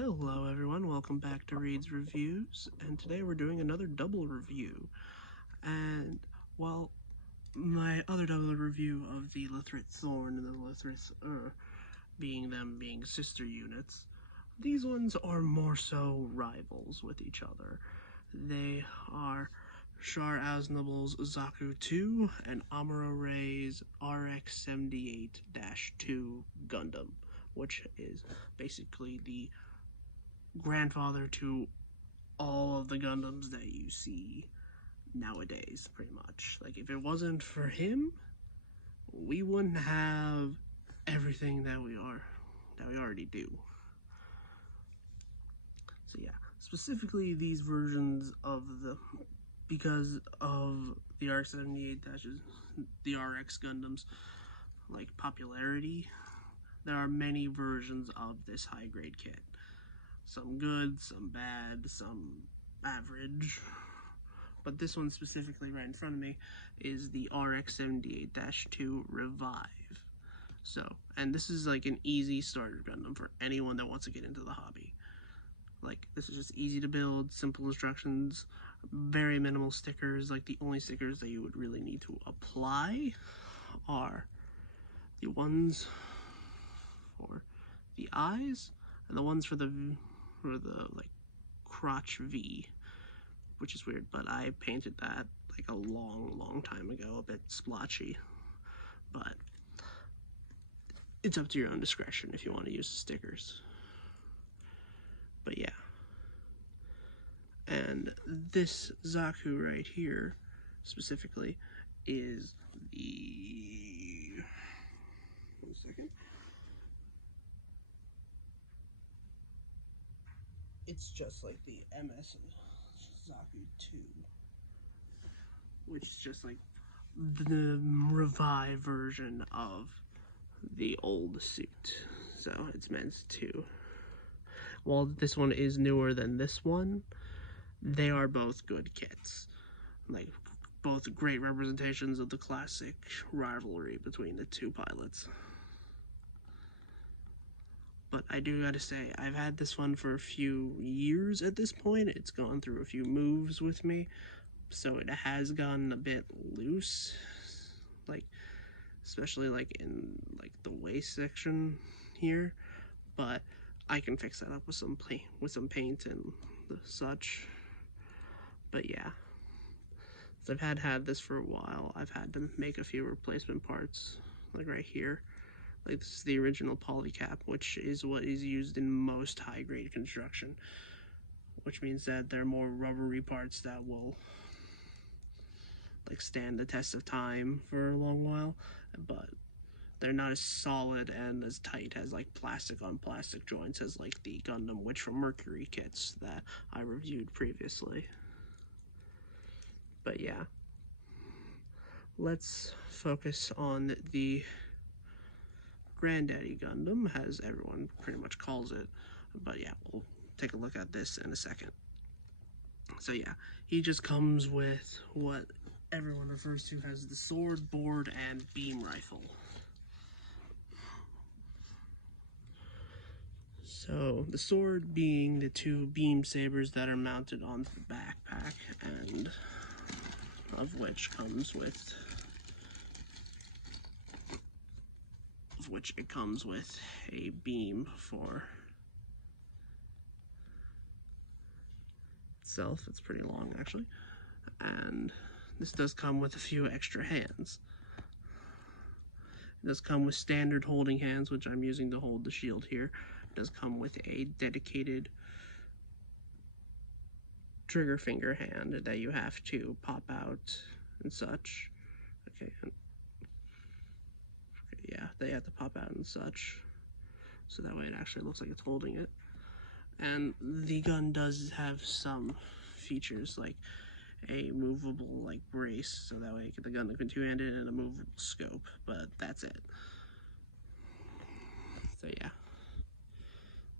Hello everyone, welcome back to Reed's Reviews, and today we're doing another double review. And, well, my other double review of the Lithrit Thorn and the Lithrit being sister units, these ones are more so rivals with each other. They are CHAR Aznable's ZAKU 2 and Amuro Ray's RX78-2 Gundam, which is basically the grandfather to all of the Gundams that you see nowadays, pretty much. Like, if it wasn't for him, we wouldn't have everything that we already do. So yeah, specifically these versions of because of the RX78 the RX Gundams, like, popularity, there are many versions of this high grade kit. Some good, some bad, some average. But this one specifically right in front of me is the RX78-2 Revive. So, and this is like an easy starter Gundam for anyone that wants to get into the hobby. Like, this is just easy to build, simple instructions, very minimal stickers. Like, the only stickers that you would really need to apply are the ones for the eyes and the ones for the like crotch V, which is weird, but I painted that like a long time ago, a bit splotchy, but it's up to your own discretion if you want to use the stickers. But yeah, and this ZAKU right here specifically is the, one second, it's just like the MS ZAKU 2, which is just like the Revive version of the old suit. So it's meant to, while this one is newer than this one, they are both good kits. Like, both great representations of the classic rivalry between the two pilots. But I do gotta say, I've had this one for a few years at this point. It's gone through a few moves with me, so it has gotten a bit loose, like, especially like in like the waist section here. But I can fix that up with some paint and such. But yeah, so I've had this for a while. I've had to make a few replacement parts, like right here. Like, this is the original polycap, which is what is used in most high-grade construction, which means that there are more rubbery parts that will like stand the test of time for a long while, but they're not as solid and as tight as like plastic on plastic joints as like the Gundam Witch from Mercury kits that I reviewed previously. But yeah, let's focus on the Granddaddy Gundam, as everyone pretty much calls it. But yeah, we'll take a look at this in a second. So yeah, he just comes with what everyone refers to as the sword, board, and beam rifle. So the sword being the two beam sabers that are mounted on the backpack, and of which it comes with a beam for itself. It's pretty long actually, and this does come with a few extra hands. It does come with standard holding hands, which I'm using to hold the shield here. It does come with a dedicated trigger finger hand that you have to pop out and such. Okay, yeah, they have to pop out and such, so that way it actually looks like it's holding it. And the gun does have some features, like a movable like brace, so that way you get the gun can two-handed, and a movable scope, but that's it. So yeah,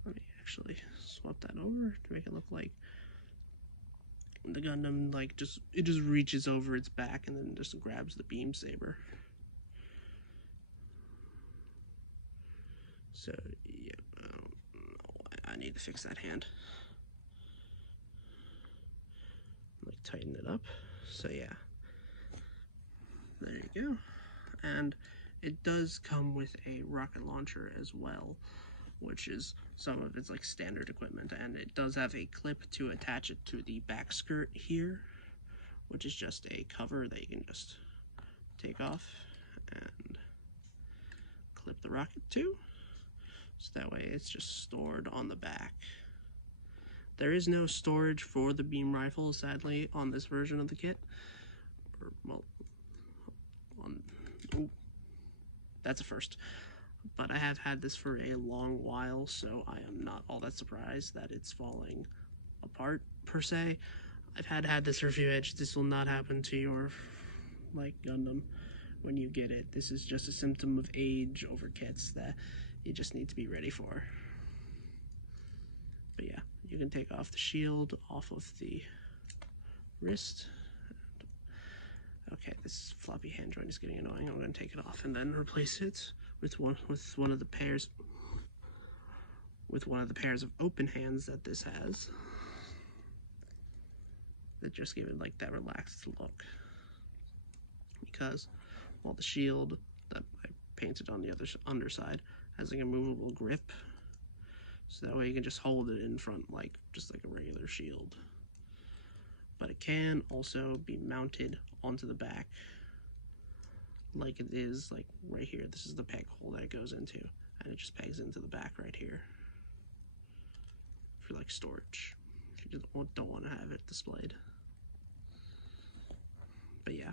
let me actually swap that over to make it look like the Gundam, like, it just reaches over its back and then just grabs the beam saber. So yeah, I don't know why I I need to fix that hand. Like tighten it up. So yeah, there you go. And it does come with a rocket launcher as well, which is some of its like standard equipment, and it does have a clip to attach it to the back skirt here, which is just a cover that you can just take off and clip the rocket to, so that way it's just stored on the back. There is no storage for the beam rifle, sadly, on this version of the kit. Or, well, that's a first. But I have had this for a long while, so I am not all that surprised that it's falling apart, per se. I've had this for a few edges. This will not happen to your, like, Gundam when you get it. This is just a symptom of age over kits that you just need to be ready for. But yeah, you can take off the shield off of the wrist. Okay, this floppy hand joint is getting annoying. I'm going to take it off and then replace it with one of the pairs of open hands that this has, that just give it like that relaxed look. Because while the shield that I painted on the underside has like a movable grip, so that way you can just hold it in front just like a regular shield. But it can also be mounted onto the back like it is like right here. This is the peg hole that it goes into, and it just pegs into the back right here for like storage if you don't want to have it displayed. But yeah,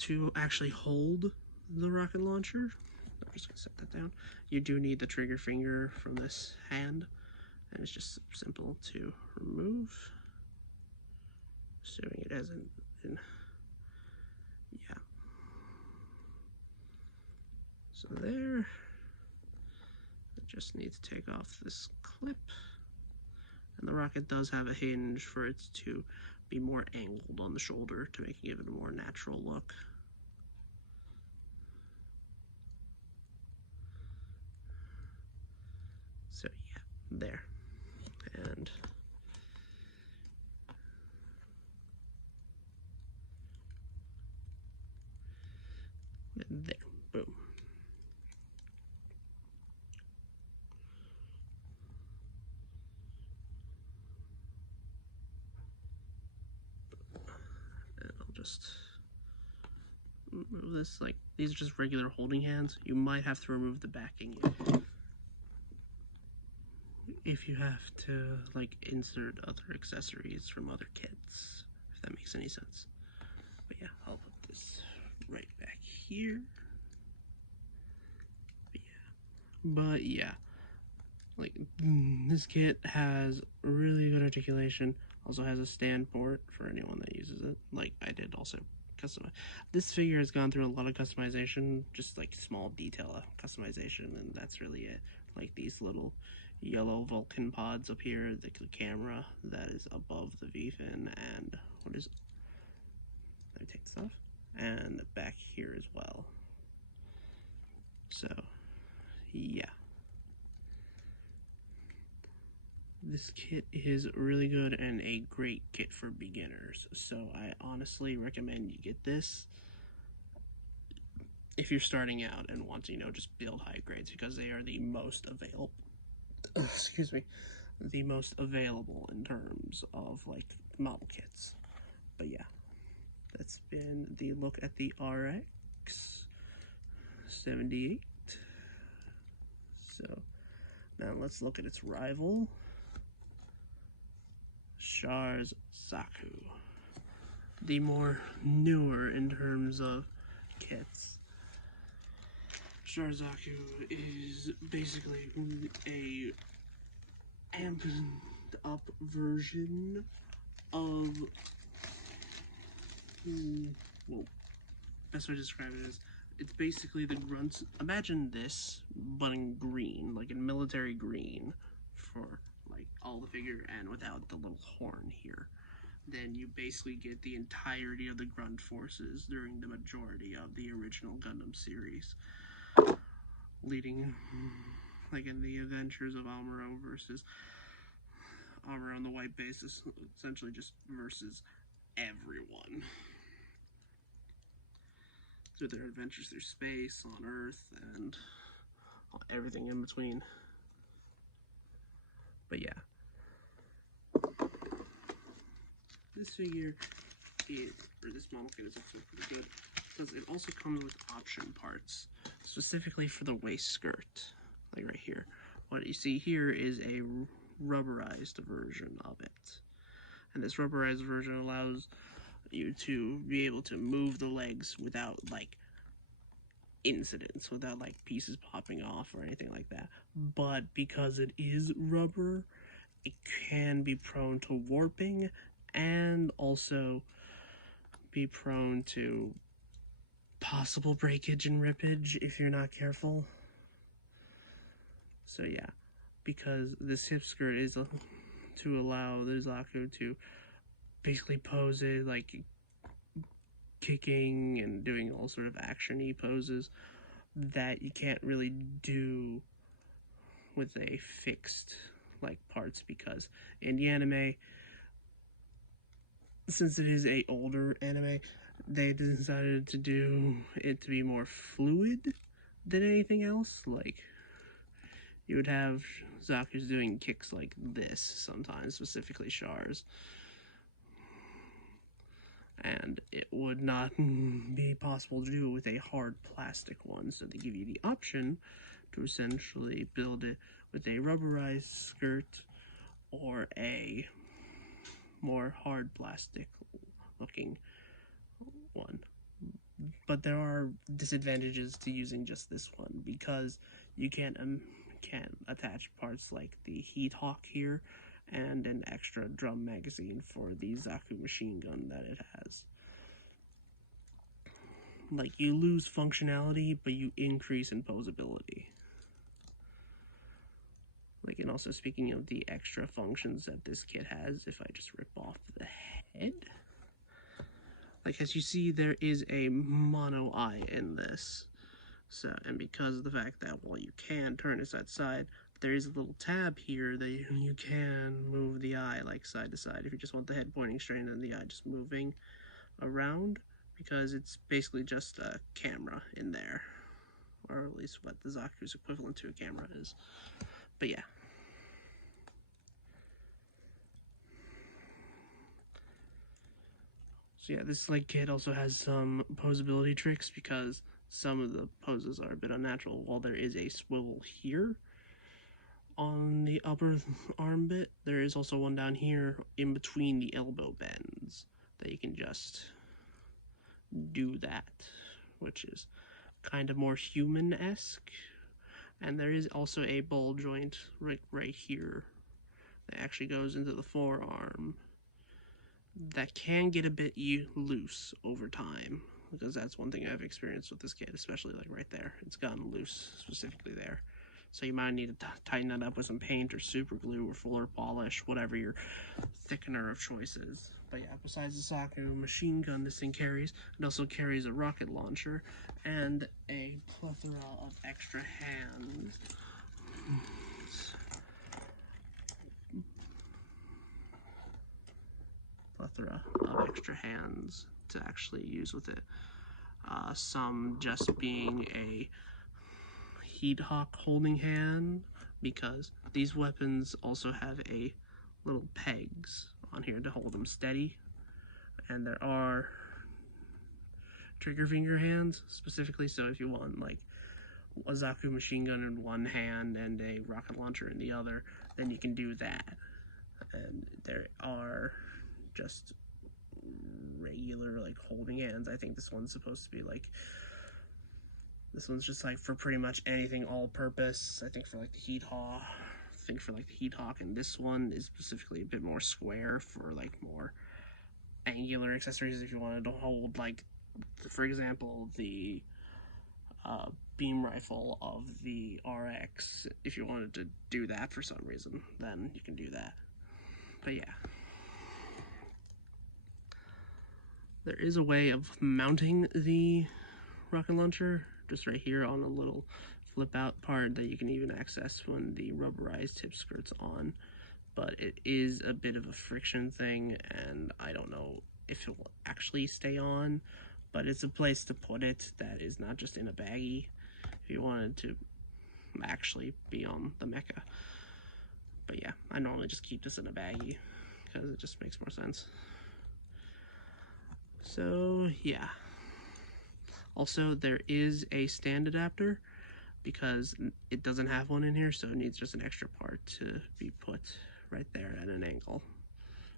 to actually hold the rocket launcher, I'm just gonna set that down, you do need the trigger finger from this hand, and it's just simple to remove, assuming it hasn't been, yeah. So there, I just need to take off this clip, and the rocket does have a hinge for it to be more angled on the shoulder to make it give it a more natural look. So yeah, there. And there, boom. And I'll just remove this. Like, these are just regular holding hands. You might have to remove the backing if you have to like insert other accessories from other kits, if that makes any sense. But yeah, I'll put this right back here. But yeah, like this kit has really good articulation. Also has a stand port for anyone that uses it. Like I did also customize. This figure has gone through a lot of customization, just like small detail customization, and that's really it. Like these little yellow Vulcan pods up here, the camera that is above the V-fin, and what is it? Let me take this off. And back here as well. So yeah, this kit is really good and a great kit for beginners, so I honestly recommend you get this if you're starting out and want to, you know, just build high grades, because they are the most available excuse me, the most available in terms of like model kits. But yeah, that's been the look at the RX78. So now let's look at its rival, CHAR's ZAKU, the more newer in terms of kits. CHAR ZAKU is basically a amped up version of, well, best way to describe it is, it's basically the grunts. Imagine this, but in green, like in military green, for like all the figure and without the little horn here. Then you basically get the entirety of the grunt forces during the majority of the original Gundam series, leading like in the adventures of Amuro versus armor on the white basis, essentially just versus everyone. Through their adventures through space, on Earth, and everything in between. But yeah. This figure or this model kit is actually pretty good because it also comes with option parts, specifically for the waist skirt, like right here. What you see here is a rubberized version of it, and this rubberized version allows you to be able to move the legs without like incidents, without like pieces popping off or anything like that. But because it is rubber, it can be prone to warping and also be prone to possible breakage and rippage if you're not careful. So yeah, because this hip skirt is to allow the ZAKU to basically pose it like kicking and doing all sort of action-y poses that you can't really do with a fixed like parts, because in the anime, since it is a older anime, they decided to do it to be more fluid than anything else. Like, you would have ZAKUs doing kicks like this sometimes, specifically CHARs, and it would not be possible to do it with a hard plastic one, so they give you the option to essentially build it with a rubberized skirt or a more hard plastic looking one. But there are disadvantages to using just this one, because you can't attach parts like the heat hawk here and an extra drum magazine for the ZAKU machine gun that it has. Like, you lose functionality, but you increase in posability. Like, and also speaking of the extra functions that this kit has, if I just rip off the head, like, as you see, there is a mono eye in this. So, and because of the fact that, well, you can turn it side to side, there is a little tab here that you can move the eye like side to side if you just want the head pointing straight and the eye just moving around, because it's basically just a camera in there, or at least what the ZAKU's equivalent to a camera is. But yeah. So yeah, this like kit also has some posability tricks, because some of the poses are a bit unnatural. While there is a swivel here on the upper arm bit, there is also one down here in between the elbow bends that you can just do that, which is kind of more human-esque. And there is also a ball joint right here that actually goes into the forearm that can get a bit loose over time, because that's one thing I've experienced with this kit, especially like right there. It's gotten loose specifically there. So you might need to tighten that up with some paint or super glue or fuller polish, whatever your thickener of choice is. But yeah, besides the ZAKU machine gun this thing carries, it also carries a rocket launcher and a plethora of extra hands. Plethora of extra hands to actually use with it. Some just being a heat hawk holding hand, because these weapons also have a little pegs on here to hold them steady, and there are trigger finger hands specifically, so if you want like a ZAKU machine gun in one hand and a rocket launcher in the other, then you can do that. And there are just regular like holding hands. I think this one's supposed to be like, this one's just like for pretty much anything all purpose. I think for like the heat hawk, and this one is specifically a bit more square for like more angular accessories if you wanted to hold, like, for example, the beam rifle of the RX. If you wanted to do that for some reason, then you can do that. But yeah, there is a way of mounting the rocket launcher just right here on a little flip out part that you can even access when the rubberized hip skirt's on. but it is a bit of a friction thing, and I don't know if it will actually stay on, but it's a place to put it that is not just in a baggie if you wanted to actually be on the mecha. But yeah, I normally just keep this in a baggie because it just makes more sense. So yeah. Also, there is a stand adapter because it doesn't have one in here, so it needs just an extra part to be put right there at an angle.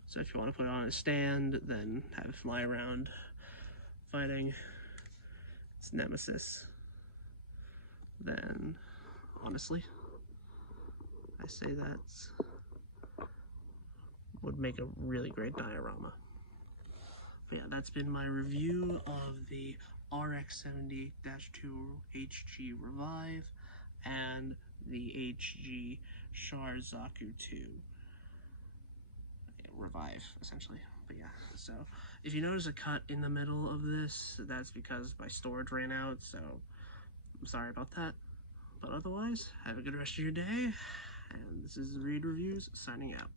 So if you want to put it on a stand, then have it fly around fighting its nemesis, then honestly, I say that would make a really great diorama. But yeah, that's been my review of the RX78-2 HG Revive and the HG CHAR ZAKU 2 Revive, essentially. But yeah, so if you notice a cut in the middle of this, that's because my storage ran out, so I'm sorry about that. But otherwise, have a good rest of your day, and this is Reed Reviews signing out.